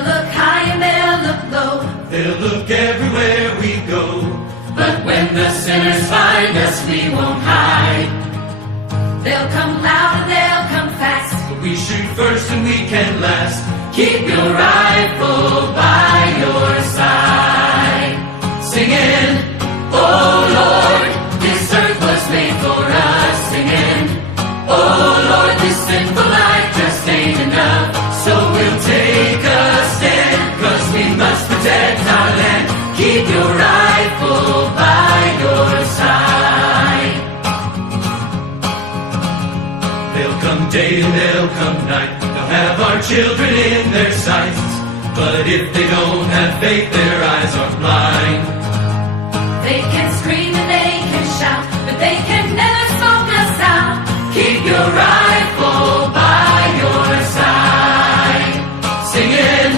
They'll look high and they'll look low. They'll look everywhere we go. But when the sinners find us, we won't hide. They'll come loud and they'll come fast. But we shoot first and we can last. Keep your rifle by your side. Singing, oh Lord, this earth was made for us. Singing, oh Lord, this sinful life just ain't enough. So we'll take a stand, 'cause we must protect our land. Keep your rifle by your side. They'll come day and they'll come night. They'll have our children in their sights. But if they don't have faith, their eyes are blind. They can scream and they can shout, but they can never smoke us out. Keep your rifle by your side. Singing,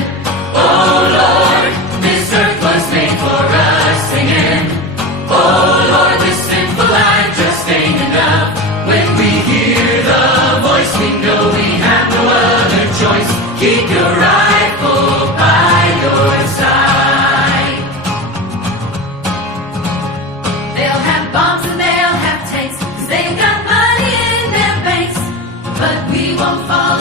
oh Lord, this earth was made for us. Singing, oh Lord, this sinful life just ain't enough. When we hear the voice, we know we have no other choice. Keep your rifle by your side. They'll have bombs and they'll have tanks, 'cause they've got money in their banks. But we won't fall